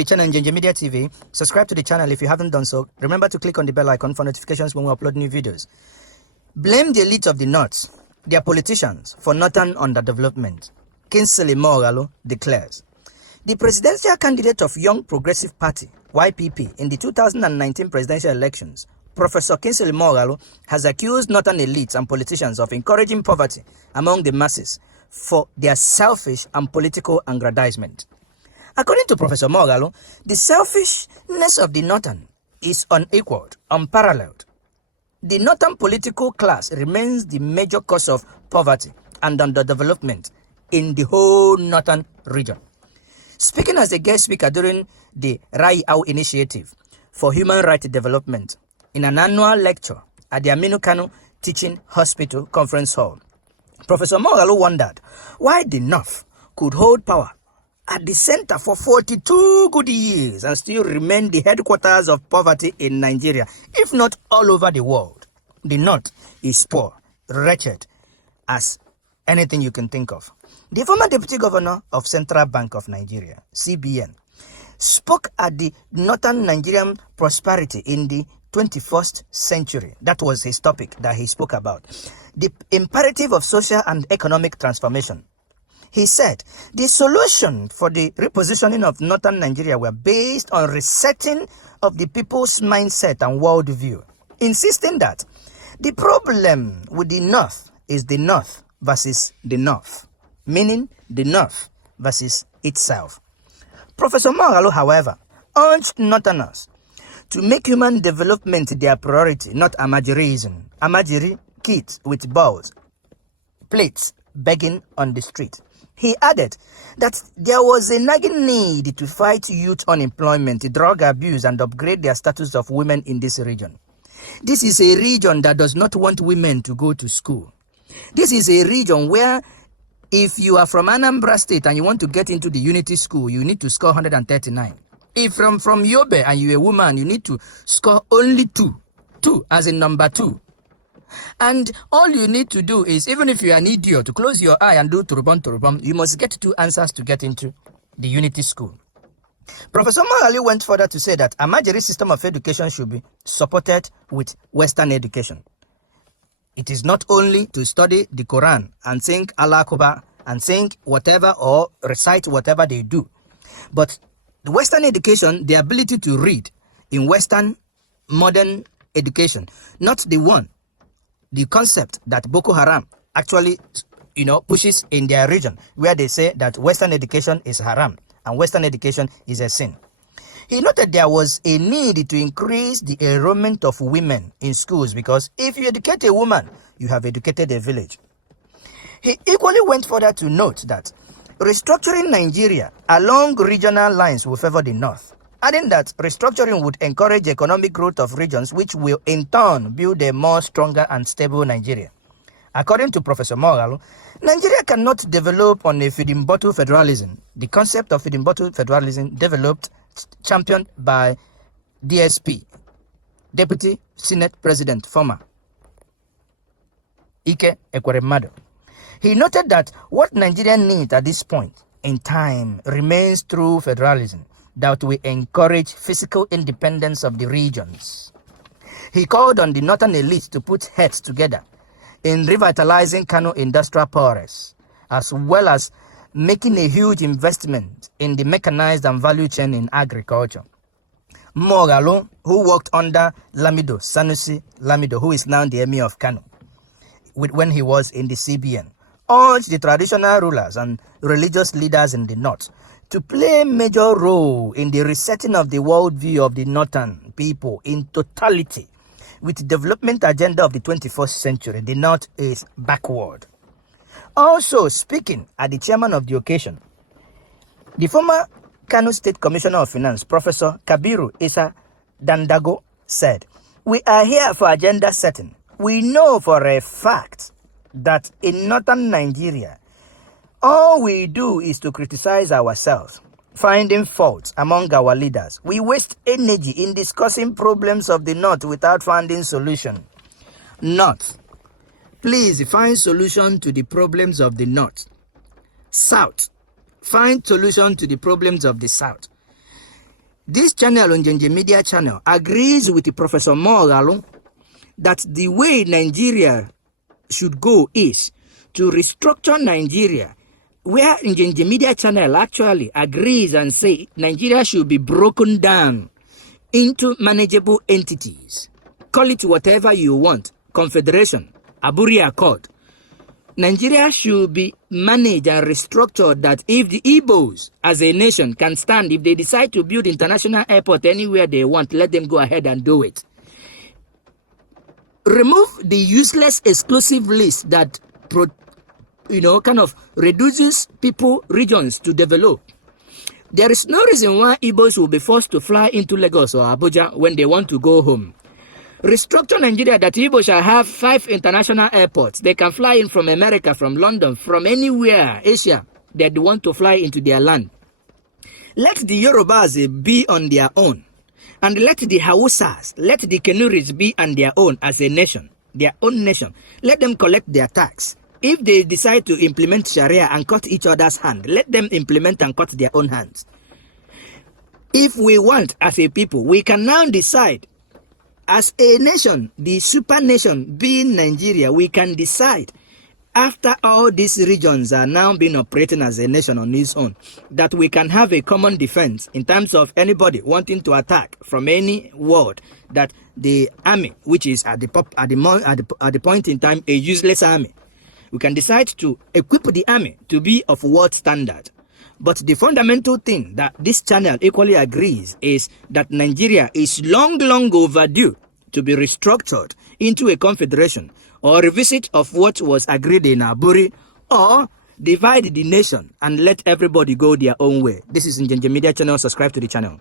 the channel Njenje Media TV. Subscribe to the channel if you haven't done so. Remember to click on the bell icon for notifications when we upload new videos. Blame the elite of the North, their politicians, for northern underdevelopment. Kingsley Moghalu declares. The presidential candidate of Young Progressive Party, YPP, in the 2019 presidential elections, Professor Kingsley Moghalu, has accused northern elites and politicians of encouraging poverty among the masses for their selfish and political aggrandizement. According to Professor Moghalu, the selfishness of the northern is unequaled, unparalleled. The northern political class remains the major cause of poverty and underdevelopment in the whole northern region. Speaking as a guest speaker during the Rai Au Initiative for Human Rights Development in an annual lecture at the Aminu Kano Teaching Hospital Conference Hall, Professor Moghalu wondered why the North could hold power at the center for 42 good years and still remain the headquarters of poverty in Nigeria, if not all over the world. The North is poor, wretched, as anything you can think of. The former Deputy Governor of Central Bank of Nigeria, CBN, spoke at the Northern Nigerian prosperity in the 21st century. That was his topic that he spoke about. The imperative of social and economic transformation. He said the solution for the repositioning of northern Nigeria were based on resetting of the people's mindset and worldview, insisting that the problem with the North is the North versus the North, meaning the North versus itself. Professor Moghalu, however, urged Northerners to make human development their priority, not Amajirism. Amajiri, kids with balls, plates, begging on the street. He added that there was a nagging need to fight youth unemployment, drug abuse, and upgrade their status of women in this region. This is a region that does not want women to go to school. This is a region where if you are from Anambra State and you want to get into the Unity School, you need to score 139. If from Yobe and you're a woman, you need to score only 2 as in number 2. And all you need to do is, even if you are an idiot, to close your eye and do turubam, you must get 2 answers to get into the Unity School. Professor Moghalu went further to say that a Amajiri system of education should be supported with Western education. It is not only to study the Quran and sing Allah Akbar and sing whatever or recite whatever they do, but the Western education, the ability to read in Western modern education, not the concept that Boko Haram actually, pushes in their region, where they say that Western education is haram and Western education is a sin. He noted there was a need to increase the enrollment of women in schools because if you educate a woman, you have educated a village. He equally went further to note that restructuring Nigeria along regional lines will favor the North, adding that restructuring would encourage economic growth of regions which will in turn build a more stronger and stable Nigeria. According to Professor Moghalu, Nigeria cannot develop on a feeding bottle federalism. The concept of feeding bottle federalism developed, championed by DSP, Deputy Senate President, former Ike Ekweremadu. He noted that what Nigeria needs at this point in time remains true federalism that will encourage physical independence of the regions. He called on the northern elites to put heads together in revitalizing Kano industrial powers, as well as making a huge investment in the mechanized and value chain in agriculture. Moghalu, who worked under Sanusi Lamido, who is now the Emir of Kano, when he was in the CBN, urged the traditional rulers and religious leaders in the North to play a major role in the resetting of the worldview of the northern people in totality. With the development agenda of the 21st century, the North is backward. Also speaking at the chairman of the occasion, the former Kano State Commissioner of Finance, Professor Kabiru Isa Dandago, said, "We are here for agenda setting. We know for a fact that in northern Nigeria, all we do is to criticize ourselves, finding faults among our leaders. We waste energy in discussing problems of the North without finding solution. North, please find solution to the problems of the North. South, find solution to the problems of the South." This channel on Njenje Media channel agrees with Professor Mogalo that the way Nigeria should go is to restructure Nigeria, where Njenje Media channel actually agrees and say Nigeria should be broken down into manageable entities. Call it whatever you want, Confederation, Aburi Accord. Nigeria should be managed and restructured that if the Igbos as a nation can stand, if they decide to build international airport anywhere they want, let them go ahead and do it. Remove the useless exclusive list that kind of reduces people, regions to develop. There is no reason why Igbos will be forced to fly into Lagos or Abuja when they want to go home. Restructure Nigeria that Igbo shall have 5 international airports. They can fly in from America, from London, from anywhere, Asia, that they want to fly into their land. Let the Yorubas be on their own. And let the Hausas, let the Kanuris be on their own as a nation, their own nation. Let them collect their tax. If they decide to implement Sharia and cut each other's hand, let them implement and cut their own hands. If we want, as a people, we can now decide, as a nation, the super nation being Nigeria, we can decide, after all these regions are now being operating as a nation on its own, that we can have a common defense in terms of anybody wanting to attack from any world, that the army, which is at the point in time a useless army, we can decide to equip the army to be of world standard. But the fundamental thing that this channel equally agrees is that Nigeria is long overdue to be restructured into a confederation or revisit of what was agreed in Aburi, or divide the nation and let everybody go their own way. This is Njenje Media channel. Subscribe to the channel.